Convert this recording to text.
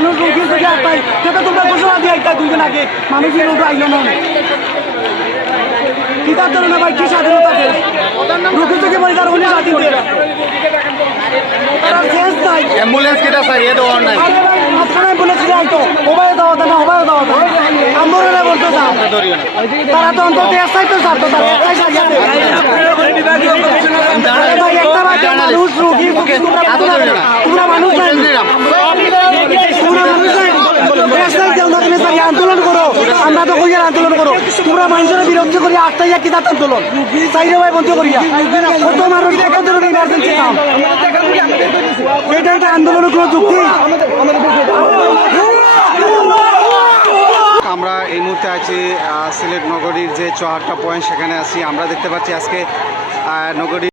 মানুষ রুগী যদি আটটাই সেটা তোমরা ঘোষণা দিয়ে একটা দুদিন আগে মানুষের রোগ আইল না কি তার জন্য ভাই কি স্বাধীনতা দেশ রুগী থেকে পরিষ্কার উনি স্বাধীন দেশ তারা শেষ নাই অ্যাম্বুলেন্স কেটা স্যার এ দেওয়ার নাই মাঝখানে বলেছিল হয়তো ওবায় দেওয়া না ওবায় দেওয়া আমরা বলতে চান তারা তো অন্তত একটাই তো ছাড়তো তারা একটাই মানুষ রুগী তোমরা মানুষ নাই আন্দোলন করো আমরা তো করিয়া আন্দোলন করো তোমরা মানুষের বিরক্তি করি আটটাই কি তার আন্দোলন চাইরে ভাই বন্ধ করিয়া কত মানুষ কত ধরনের ইমার্জেন্সি কাম এটা একটা আন্দোলনের কোনো যুক্তি আমরা এই মুহূর্তে আছি সিলেট নগরীর যে 4টা পয়েন্ট সেখানে আছি আমরা দেখতে পাচ্ছি আজকে নগরী